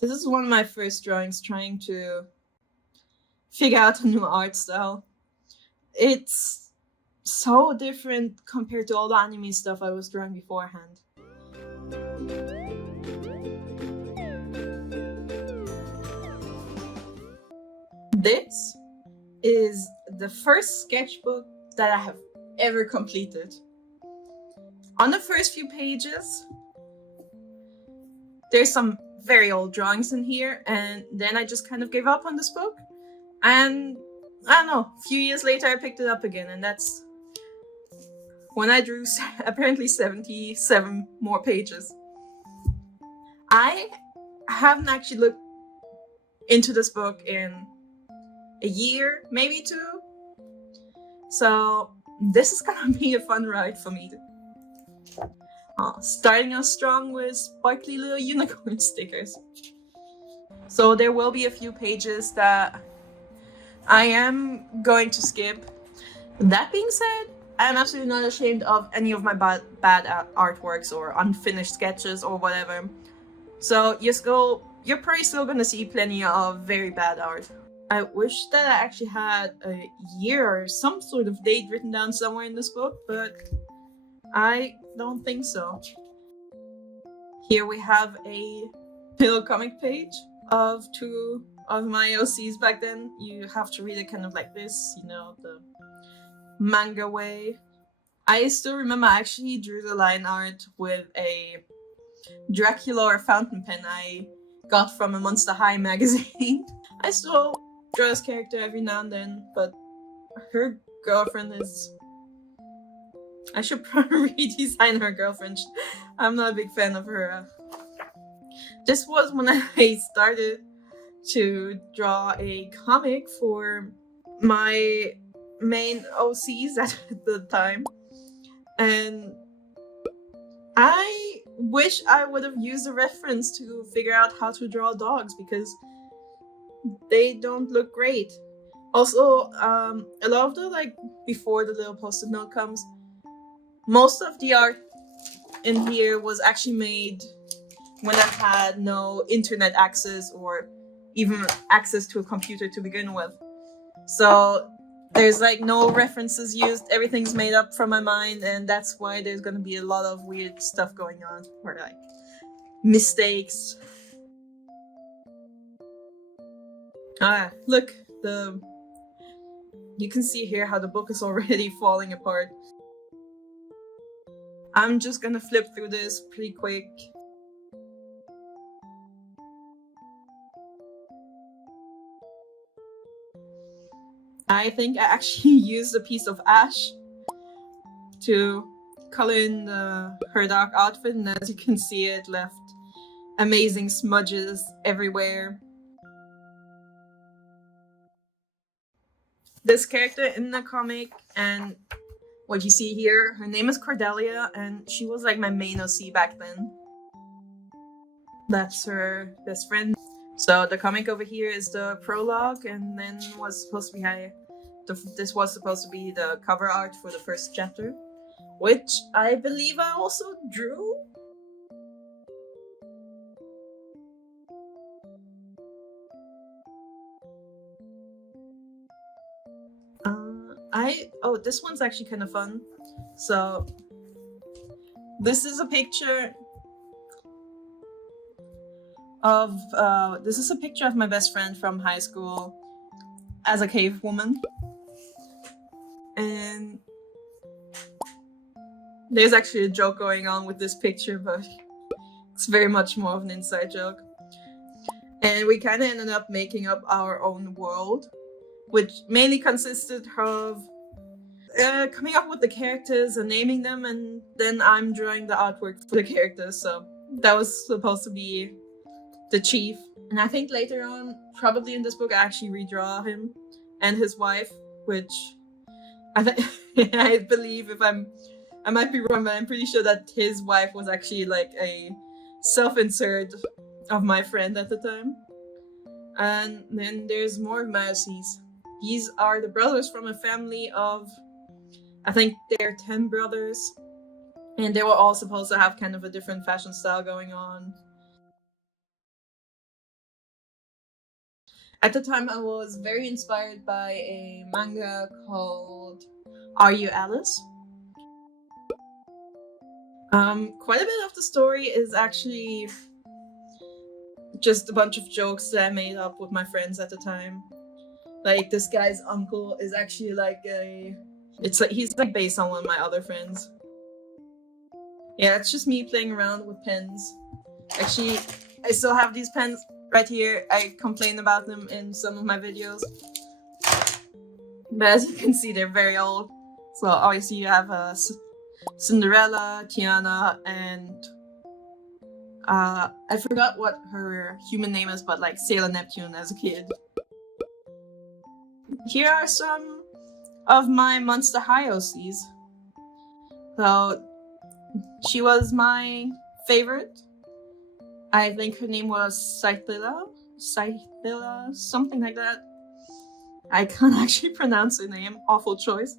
This is one of my first drawings trying to figure out a new art style. It's so different compared to all the anime stuff I was drawing beforehand. This is the first sketchbook that I have ever completed. On the first few pages, there's some very old drawings in here, and then I just kind of gave up on this book. And I don't know, a few years later I picked it up again, and that's when I drew apparently 77 more pages. I haven't actually looked into this book in a year, maybe 2. So this is gonna be a fun ride for me. Starting out strong with sparkly little unicorn stickers. So there will be a few pages that I am going to skip. That being said, I'm absolutely not ashamed of any of my bad artworks or unfinished sketches or whatever. So you're probably still gonna see plenty of very bad art. I wish that I actually had a year or some sort of date written down somewhere in this book, but I don't think so. Here we have a little comic page of 2 of my OCs back then. You have to read it kind of like this, you know, the manga way. I still remember I actually drew the line art with a Dracula or fountain pen I got from a Monster High magazine. I still draw this character every now and then, but her girlfriend is... I should probably redesign her girlfriend. I'm not a big fan of her. This was when I started to draw a comic for my main OCs at the time, and I wish I would have used a reference to figure out how to draw dogs, because they don't look great. Also, a lot of the, like, before the little post-it note comes, most of the art in here was actually made when I had no internet access or even access to a computer to begin with. So there's like no references used, everything's made up from my mind, and that's why there's gonna be a lot of weird stuff going on, or like mistakes. Look, you can see here how the book is already falling apart. I'm just gonna flip through this pretty quick. I think I actually used a piece of ash to color in her dark outfit, and as you can see, it left amazing smudges everywhere. This character in the comic, and what you see here, her name is Cordelia, and she was like my main OC back then. That's her best friend. So the comic over here is the prologue, and then was supposed to be this was supposed to be the cover art for the first chapter, which I believe I also drew. This one's actually kind of fun. So this is a picture of my best friend from high school as a cave woman, and there's actually a joke going on with this picture, but it's very much more of an inside joke. And we kind of ended up making up our own world, which mainly consisted of coming up with the characters and naming them, and then I'm drawing the artwork for the characters. So that was supposed to be the chief. And I think later on, probably in this book, I actually redraw him and his wife, which I believe, I might be wrong, but I'm pretty sure that his wife was actually like a self-insert of my friend at the time. And then there's more of my OCs. These are the brothers from a family of, I think they're 10 brothers, and they were all supposed to have kind of a different fashion style going on. At the time, I was very inspired by a manga called Are You Alice? Quite a bit of the story is actually just a bunch of jokes that I made up with my friends at the time. Like, this guy's uncle is actually like he's like based on one of my other friends. Yeah, it's just me playing around with pens. Actually, I still have these pens right here. I complain about them in some of my videos. But as you can see, they're very old. So obviously you have Cinderella, Tiana, and I forgot what her human name is, but like Sailor Neptune as a kid. Here are some of my Monster High OCs. So she was my favorite. I think her name was Scythilla, something like that. I can't actually pronounce her name, awful choice.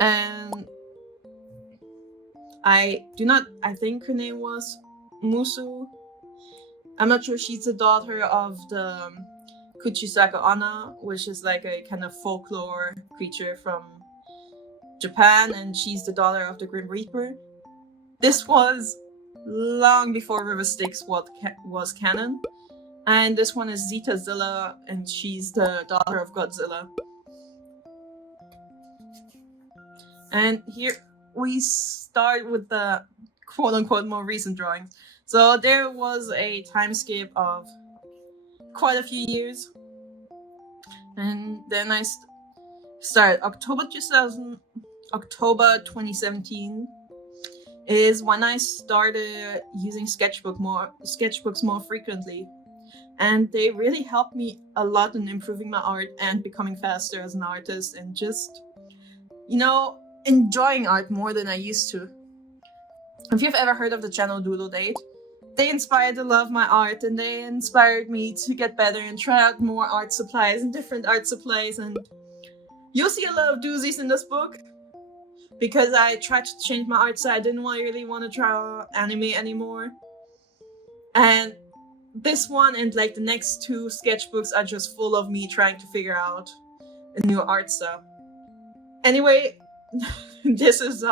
And I think her name was Musu. I'm not sure. She's the daughter of the Kuchisaka Onna, which is like a kind of folklore creature from Japan, and she's the daughter of the Grim Reaper. This was long before River Styx was canon. And this one is Zeta Zilla, and she's the daughter of Godzilla. And here we start with the quote-unquote more recent drawings. So there was a time skip of quite a few years. And then I started October 2017 is when I started using sketchbooks more frequently. And they really helped me a lot in improving my art and becoming faster as an artist and just, enjoying art more than I used to. If you've ever heard of the channel Doodle Date, they inspired a lot of my art, and they inspired me to get better and try out more art supplies and different art supplies. And you'll see a lot of doozies in this book because I tried to change my art style. I didn't really want to draw anime anymore. And this one and like the next two sketchbooks are just full of me trying to figure out a new art style. Anyway, this is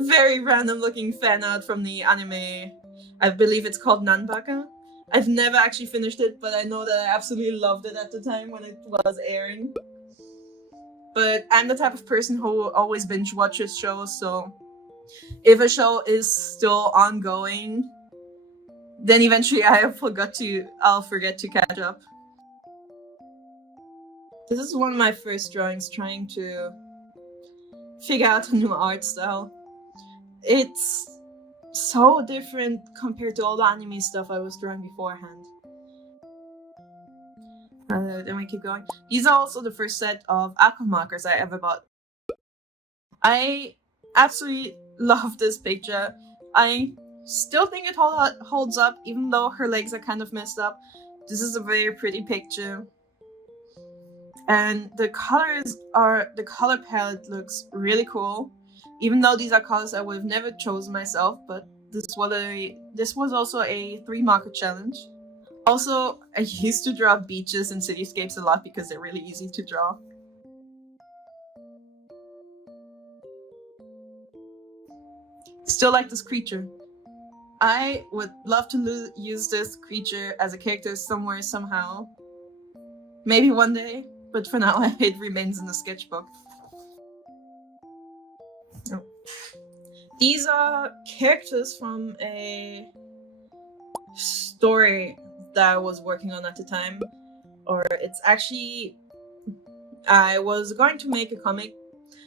very random looking fan art from the anime. I believe it's called Nanbaka. I've never actually finished it, but I know that I absolutely loved it at the time when it was airing. But I'm the type of person who always binge watches shows, so if a show is still ongoing, then eventually I'll forget to catch up. This is one of my first drawings trying to figure out a new art style. It's so different compared to all the anime stuff I was drawing beforehand. Then we keep going. These are also the first set of aqua markers I ever bought. I absolutely love this picture. I still think it holds up, even though her legs are kind of messed up. This is a very pretty picture. And the color palette looks really cool. Even though these are colors I would have never chosen myself, but this was also a 3-marker challenge. Also, I used to draw beaches and cityscapes a lot because they're really easy to draw. Still like this creature. I would love to use this creature as a character somewhere, somehow. Maybe one day, but for now it remains in the sketchbook. Oh. These are characters from a story that I was working on at the time. Or it's actually... I was going to make a comic.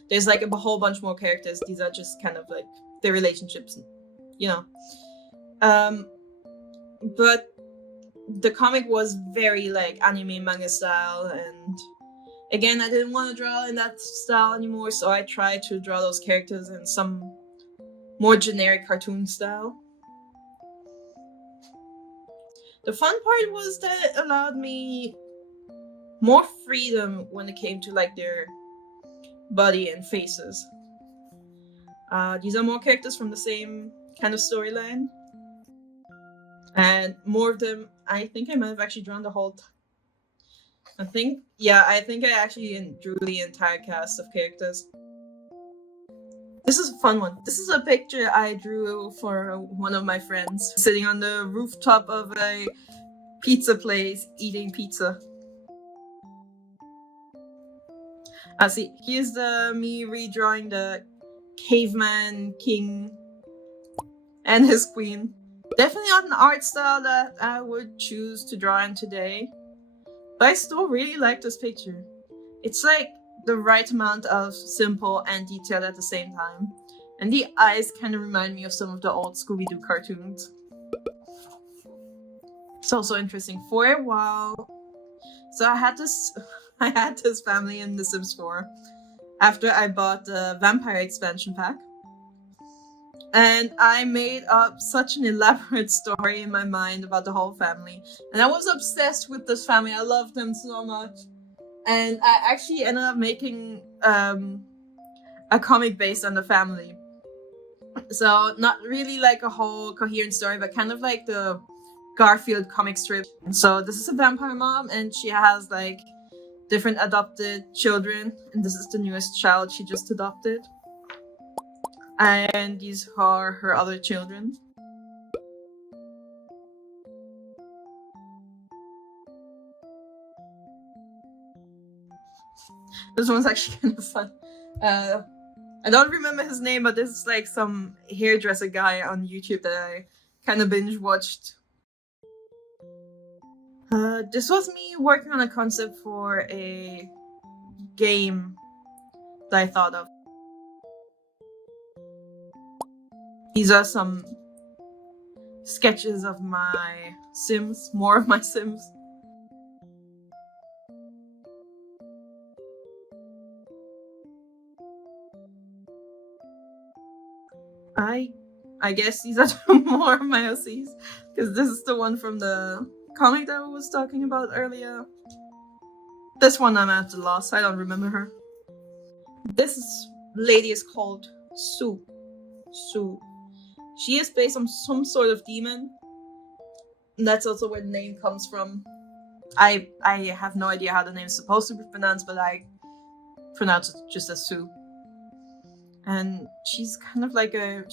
There's like a whole bunch more characters. These are just kind of like their relationships, but the comic was very like anime manga style, and again, I didn't want to draw in that style anymore, so I tried to draw those characters in some more generic cartoon style. The fun part was that it allowed me more freedom when it came to like their body and faces. These are more characters from the same kind of storyline. And more of them, I think I might have actually drawn the whole I think I actually drew the entire cast of characters. This is a fun one. This is a picture I drew for one of my friends sitting on the rooftop of a pizza place eating pizza. See, here's me redrawing the caveman king and his queen. Definitely not an art style that I would choose to draw in today, but I still really like this picture. It's like the right amount of simple and detailed at the same time. And the eyes kind of remind me of some of the old Scooby-Doo cartoons. It's also interesting. For a while, so I had this family in The Sims 4 after I bought the Vampire expansion pack. And I made up such an elaborate story in my mind about the whole family. And I was obsessed with this family. I loved them so much. And I actually ended up making a comic based on the family. So not really like a whole coherent story, but kind of like the Garfield comic strip. So this is a vampire mom, and she has like different adopted children, and this is the newest child she just adopted. And these are her other children. This one's actually kind of fun. I don't remember his name, but this is like some hairdresser guy on YouTube that I kind of binge watched. This was me working on a concept for a game that I thought of. These are some sketches of my Sims, more of my Sims. I guess these are more of my OCs, because this is the one from the comic that I was talking about earlier. This one I'm at a loss, I don't remember her. This lady is called Sue. Sue. She is based on some sort of demon. And that's also where the name comes from. I have no idea how the name is supposed to be pronounced, but I pronounce it just as Sue. And she's kind of like a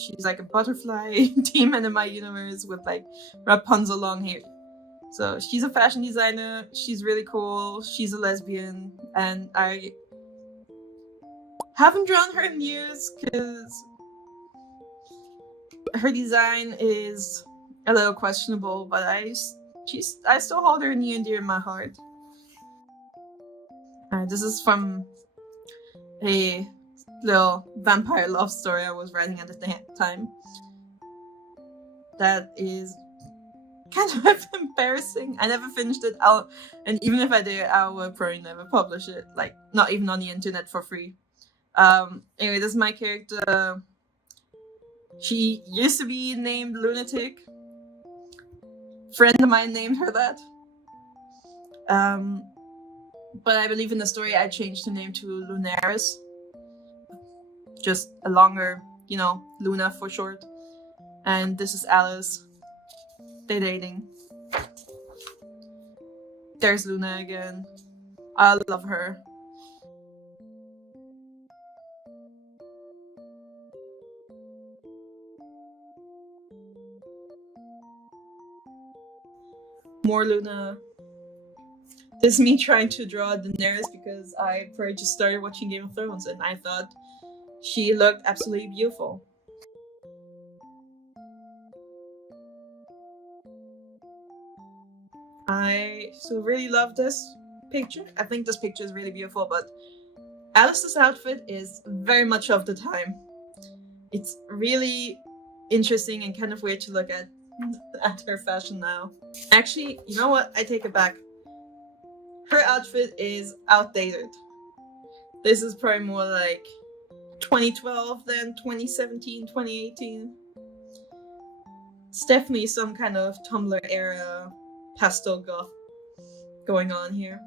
butterfly demon in my universe with like Rapunzel long hair. So she's a fashion designer, she's really cool, she's a lesbian, and I haven't drawn her in years because her design is a little questionable, but I still hold her near and dear in my heart. This is from a little vampire love story I was writing at the time. That is kind of embarrassing. I never finished it out, and even if I did, I would probably never publish it. Like, not even on the internet for free. Anyway, this is my character. She used to be named Lunatic. Friend of mine named her that. But I believe in the story I changed her name to Lunaris. Just a longer, Luna for short. And this is Alice. They're dating. There's Luna again. I love her. More Luna. This is me trying to draw Daenerys because I probably just started watching Game of Thrones and I thought she looked absolutely beautiful. I still really love this picture. I think this picture is really beautiful, but Alice's outfit is very much of the time. It's really interesting and kind of weird to look at her fashion now. Actually, you know what? I take it back. Her outfit is outdated. This is probably more like 2012 than 2017, 2018. It's definitely some kind of Tumblr era pastel goth going on here.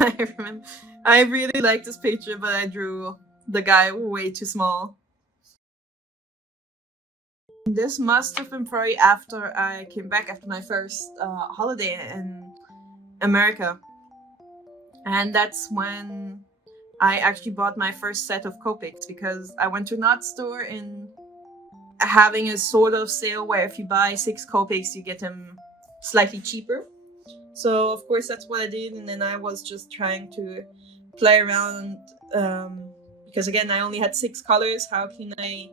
I remember, I really like this picture, but I drew the guy way too small. This must have been probably after I came back after my first holiday in America. And that's when I actually bought my first set of Copics, because I went to an art store in having a sort of sale where if you buy 6 Copics, you get them slightly cheaper. So of course that's what I did, and then I was just trying to play around because again I only had 6 colors. How can I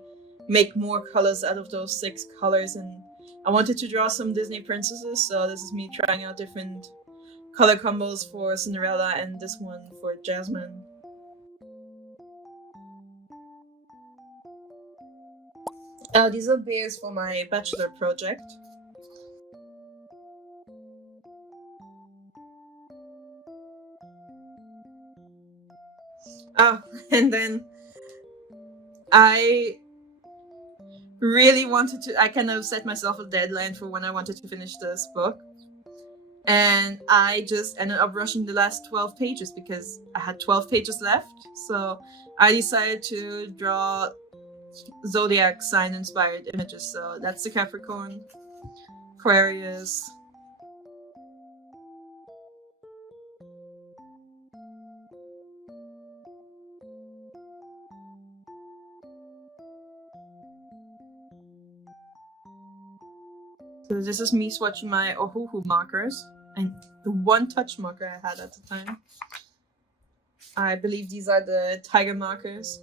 make more colors out of those 6 colors? And I wanted to draw some Disney princesses, so this is me trying out different color combos for Cinderella and this one for Jasmine. These are bears for my bachelor project. Oh, and then I really wanted to, I kind of set myself a deadline for when I wanted to finish this book. And I just ended up rushing the last 12 pages because I had 12 pages left. So I decided to draw zodiac sign inspired images. So that's the Capricorn, Aquarius, so this is me swatching my Ohuhu markers and the one touch marker I had at the time. I believe these are the tiger markers.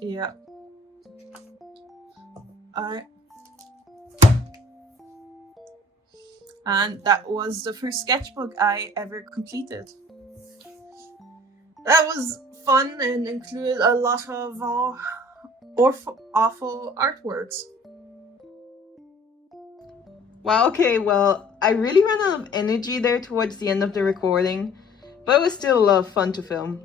Yeah. Alright. And that was the first sketchbook I ever completed. That was fun and included a lot of awful artworks. Wow, okay, well, I really ran out of energy there towards the end of the recording, but it was still a lot of fun to film.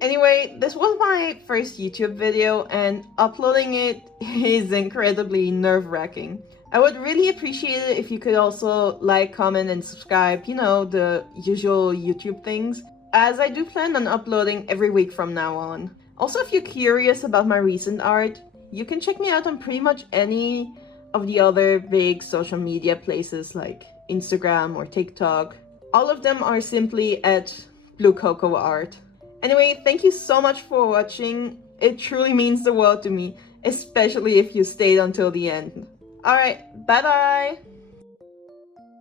Anyway, this was my first YouTube video, and uploading it is incredibly nerve-wracking. I would really appreciate it if you could also like, comment, and subscribe, you know, the usual YouTube things, as I do plan on uploading every week from now on. Also, if you're curious about my recent art, you can check me out on pretty much any of the other big social media places like Instagram or TikTok. All of them are simply at Blue Cocoa Art. Anyway, thank you so much for watching. It truly means the world to me, especially if you stayed until the end. Alright, bye bye!